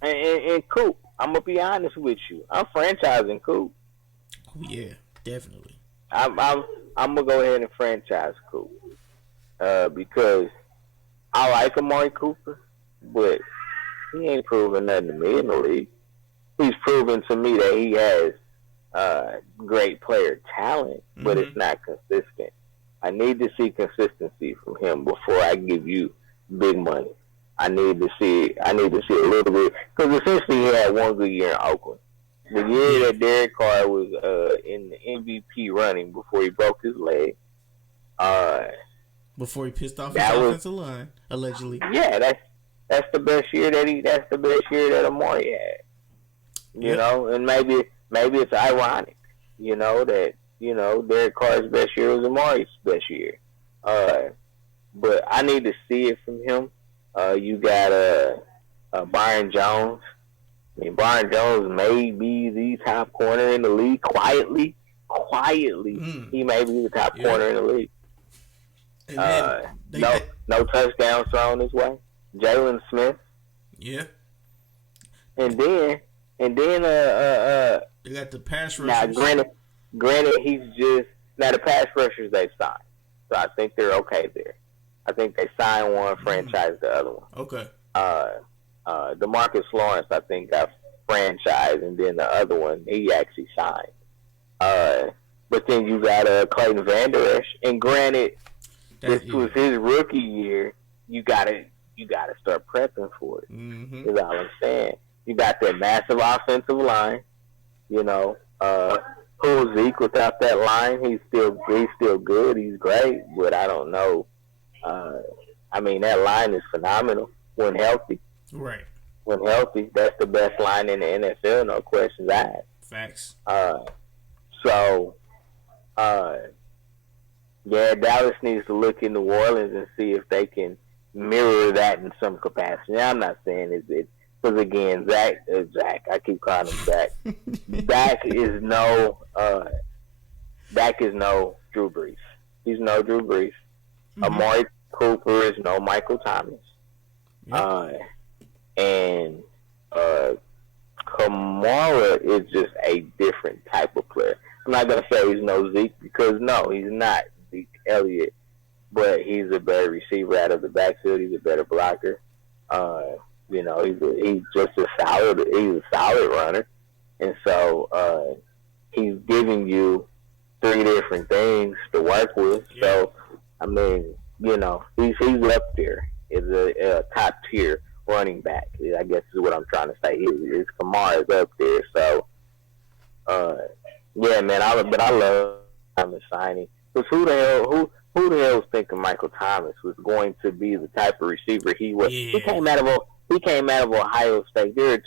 And Coop, I'm gonna be honest with you. I'm franchising Coop. Oh yeah, definitely. I'm gonna go ahead and franchise Coop because I like Amari Cooper, but he ain't proven nothing to me in the league. He's proven to me that he has great player talent, but it's not consistent. I need to see consistency from him before I give you big money. I need to see a little bit, because essentially he had one good year in Oakland. The year that Derek Carr was in the MVP running before he broke his leg. Before he pissed off his offensive line, allegedly. Yeah, that's the best year that Amari had. You know, and maybe it's ironic, that Derek Carr's best year was Amari's best year. But I need to see it from him. You got Byron Jones. I mean, Byron Jones may be the top corner in the league quietly. He may be the top corner in the league. No touchdowns thrown his way. Jalen Smith. Yeah. And then they got the pass rushers. Now, granted, he's just the pass rushers they signed, so I think they're okay there. I think they signed one, franchised the other one. Okay. DeMarcus Lawrence, I think, got franchised, and then the other one he actually signed. But then you got Clayton Van Der Esch, and granted, this was his rookie year. You gotta start prepping for it. Is all I'm saying. You got that massive offensive line. Who's Zeke without that line? He's still good. He's great, but I don't know. I mean, that line is phenomenal when healthy. Right. When healthy, that's the best line in the NFL. No questions asked. Facts. Dallas needs to look in New Orleans and see if they can mirror that in some capacity. Now, I'm not saying it's because again, Zach, I keep calling him Zach. Dak is no Drew Brees. He's no Drew Brees. Amari Cooper is no Michael Thomas. And Kamara is just a different type of player. I'm not going to say he's no Zeke, because no, he's not Zeke Elliott, but he's a better receiver out of the backfield. He's a better blocker. He's just a solid runner. And so he's giving you three different things to work with. So, I mean, you know, he's up there. Is a top tier running back. I guess is what I'm trying to say. His Kamara is up there. So, yeah, man. I love Thomas signing. Because who the hell was thinking Michael Thomas was going to be the type of receiver he was? Yeah. He came out of Ohio State. There are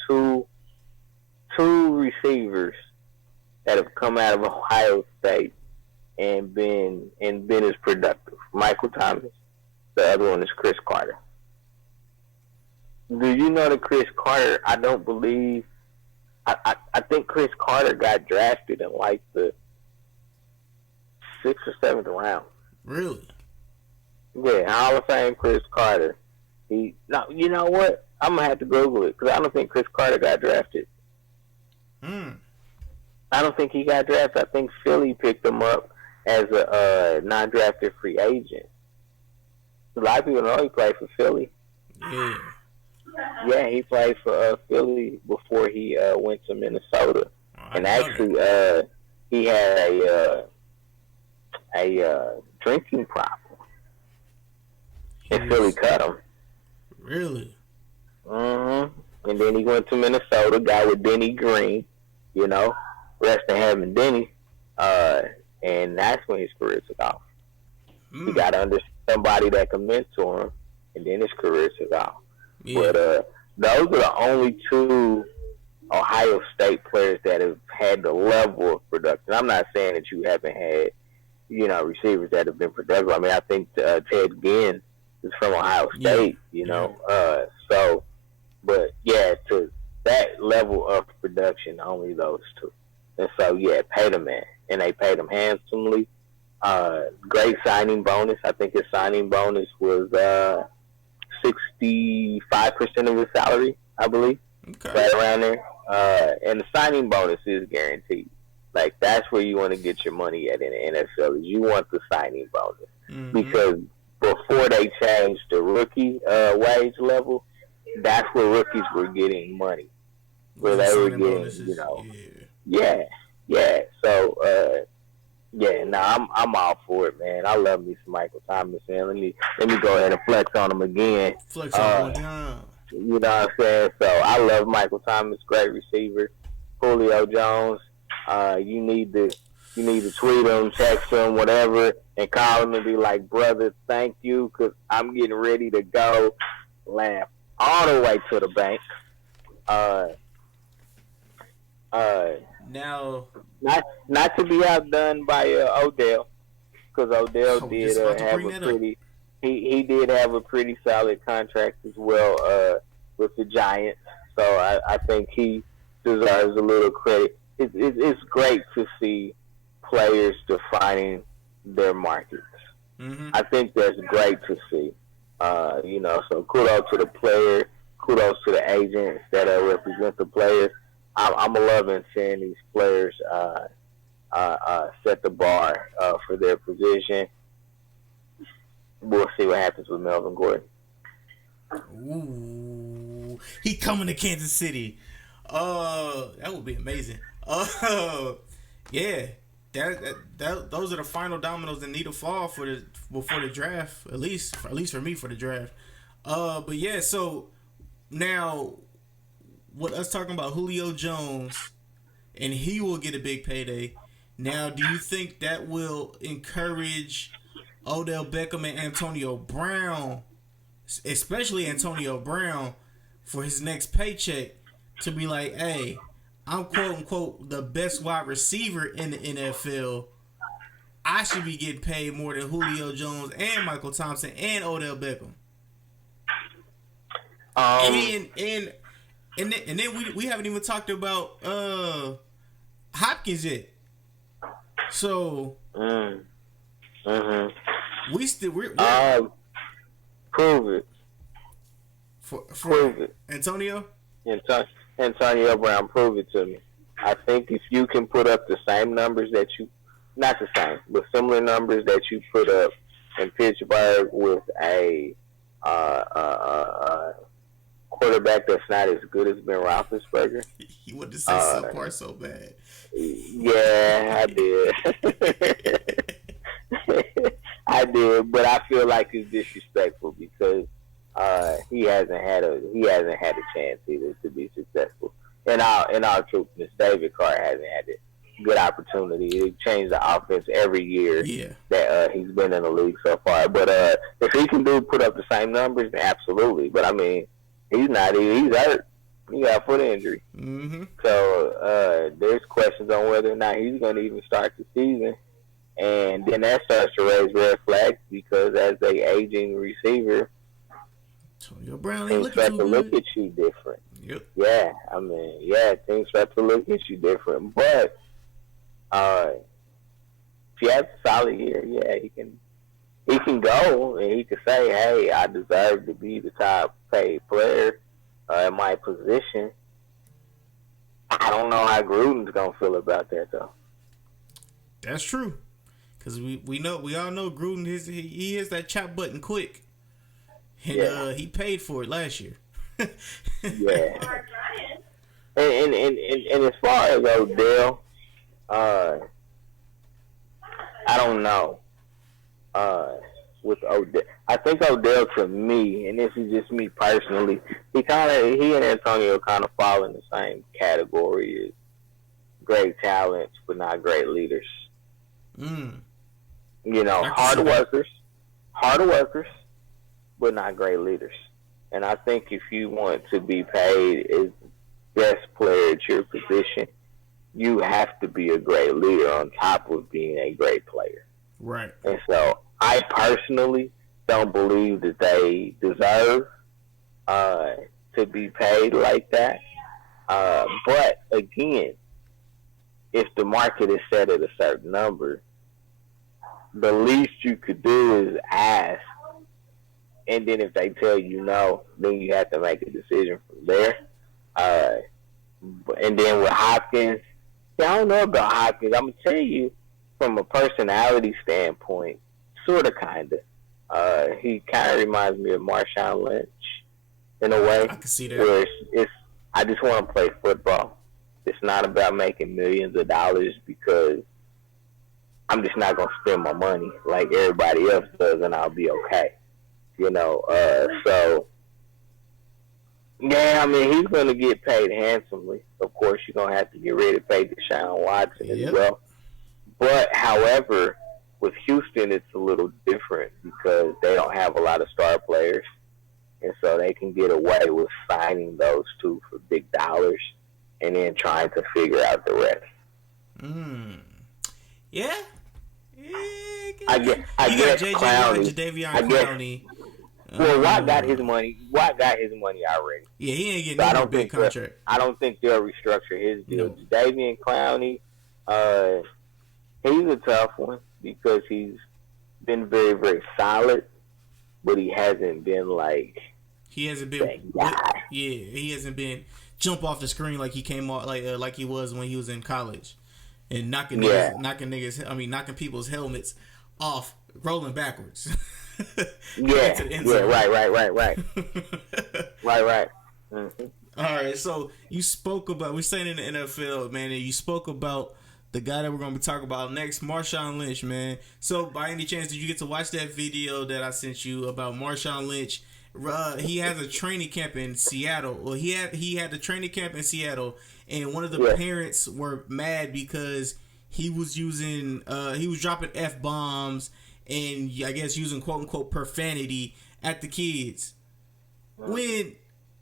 two receivers that have come out of Ohio State and been as productive. Michael Thomas. The other one is Chris Carter. Do you know that Chris Carter, I don't believe, I think Chris Carter got drafted in like the 6th or 7th round. Really? Yeah, Hall of Fame Chris Carter. You know what? I'm going to have to Google it because I don't think Chris Carter got drafted. I don't think he got drafted. I think Philly picked him up as a non-drafted free agent. A lot of people know he played for Philly. Yeah. Yeah, he played for Philly before he went to Minnesota. And actually, he had a drinking problem. And Philly cut him. Really? Mm-hmm. And then he went to Minnesota, got with Denny Green, you know, rest in heaven, Denny. And that's when his career took off. He got under somebody that can mentor him, and then his career took off. Yeah. But those are the only two Ohio State players that have had the level of production. I'm not saying that you haven't had, you know, receivers that have been productive. I mean, I think Ted Ginn is from Ohio State, you know. So, but yeah, to that level of production, only those two. And so, yeah, paid him, man. And they paid him handsomely. Great signing bonus. I think his signing bonus was 65% of his salary, I believe. Okay. Right around there. And the signing bonus is guaranteed. Like, that's where you want to get your money at in the NFL. Is you want the signing bonus. Mm-hmm. Because before they changed the rookie wage level, that's where rookies were getting money. Where they were getting, bonuses, you know. Yeah. So, I'm all for it, man. I love me some Michael Thomas, man. Let me go ahead and flex on him again. Flex on one time. You know what I'm saying? So I love Michael Thomas, great receiver. Julio Jones, you need to tweet him, text him, whatever, and call him and be like, brother, thank you, because I'm getting ready to go laugh all the way to the bank. Now, not to be outdone by Odell, because Odell did have a pretty. He did have a pretty solid contract as well with the Giants, so I think he deserves a little credit. It's great to see players defining their markets. Mm-hmm. I think that's great to see. You know, so kudos to the player, kudos to the agents that represent the players. I'm loving seeing these players set the bar for their position. We'll see what happens with Melvin Gordon. Ooh, he coming to Kansas City. That would be amazing. Yeah, those are the final dominoes that need to fall before the draft. At least for me for the draft. But yeah, so now, with us talking about Julio Jones, and he will get a big payday. Now, do you think that will encourage Odell Beckham and Antonio Brown, especially Antonio Brown, for his next paycheck to be like, hey, I'm quote unquote the best wide receiver in the NFL. I should be getting paid more than Julio Jones and Michael Thompson and Odell Beckham. And then we haven't even talked about Hopkins yet. So we're prove it. Prove it. Antonio Brown, prove it to me. I think if you can put up the same numbers that you, not the same, but similar numbers that you put up in Pittsburgh with a quarterback that's not as good as Ben Roethlisberger. You wanted to say subpar so bad. Yeah, I did. I did, but I feel like it's disrespectful because he hasn't had a chance either to be successful. In our truthfulness, David Carr hasn't had a good opportunity. He changed the offense every year that he's been in the league so far. But if he can put up the same numbers, then absolutely. But I mean, he's not. He's hurt. He got a foot injury. Mm-hmm. So there's questions on whether or not he's going to even start the season. And then that starts to raise red flags because as a aging receiver, things start to look at you different. Yep. Yeah, I mean, things start to look at you different. But if he has a solid year, he can go and he can say, "Hey, I deserve to be the top paid player in my position." I don't know how Gruden's gonna feel about that though. That's true, because we all know Gruden he hits that chop button quick, and he paid for it last year. Yeah. And as far as Odell, I don't know. With Odell, I think Odell, to me, and this is just me personally, he and Antonio kind of fall in the same category as great talents but not great leaders. You know, hard workers, but not great leaders. And I think if you want to be paid as best player at your position, you have to be a great leader on top of being a great player. Right. And so I personally don't believe that they deserve to be paid like that. But again, if the market is set at a certain number, the least you could do is ask. And then if they tell you no, then you have to make a decision from there. And then with Hopkins, I don't know about Hopkins. I'm going to tell you from a personality standpoint, sort of, kind of. He kind of reminds me of Marshawn Lynch in a way. I can see that. Where I just want to play football. It's not about making millions of dollars because I'm just not going to spend my money like everybody else does and I'll be okay. You know, so, yeah, I mean, he's going to get paid handsomely. Of course, you're going to have to get ready to pay Deshaun Watson as well. But, however, with Houston, it's a little different because they don't have a lot of star players. And so they can get away with signing those two for big dollars and then trying to figure out the rest. Yeah. I guess JJ Clowney. Jadeveon Clowney. Well, Watt got his money. Watt got his money already. Yeah, he ain't getting no big contract. I don't think they'll restructure his deal. No. Jadeveon Clowney, he's a tough one because he's been very, very solid, but he hasn't been like. He hasn't been. He hasn't been jump off the screen like he came off like he was when he was in college, and knocking people's helmets off, rolling backwards. Right. Mm-hmm. All right, so you spoke about, we're saying in the NFL, man, and you spoke about the guy that we're going to be talking about next, Marshawn Lynch, man. So by any chance, did you get to watch that video that I sent you about Marshawn Lynch? He has a training camp in Seattle. Well, he had the training camp in Seattle, and one of the parents were mad because he was dropping F-bombs and I guess using quote unquote profanity at the kids. When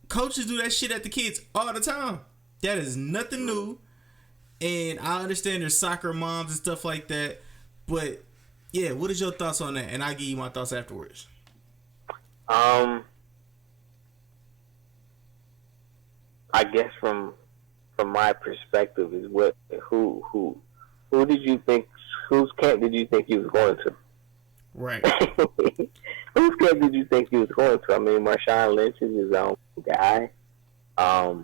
coaches do that shit at the kids all the time, that is nothing new. And I understand there's soccer moms and stuff like that, but yeah, what is your thoughts on that? And I'll give you my thoughts afterwards. I guess from my perspective is who did you think, whose camp did you think he was going to? Right. Whose camp did you think he was going to? I mean, Marshawn Lynch is his own guy. I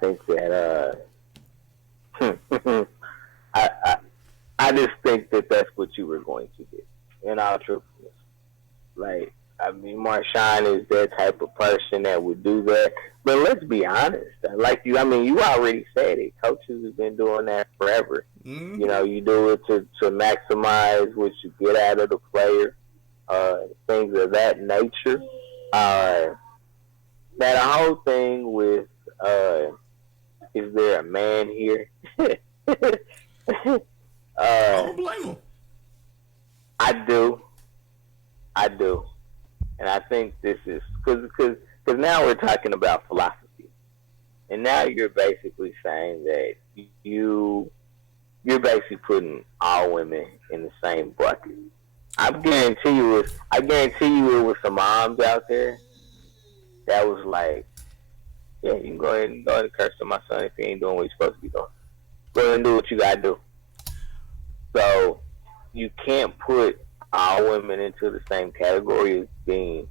think that I just think that that's what you were going to get. In all truthfulness, like I mean, Marshawn is that type of person that would do that. But let's be honest. Like you, I mean, you already said it. Coaches have been doing that forever. Mm-hmm. You know, you do it to maximize what you get out of the player, things of that nature. Now, the whole thing with, is there a man here? I don't blame him. I do. And I think this is because now we're talking about philosophy, and now you're basically saying that you're basically putting all women in the same bucket. I guarantee you it was some moms out there that was like, yeah, you can go ahead and curse to my son if he ain't doing what he's supposed to be doing. Go ahead and do what you gotta do. So you can't put all women into the same category as being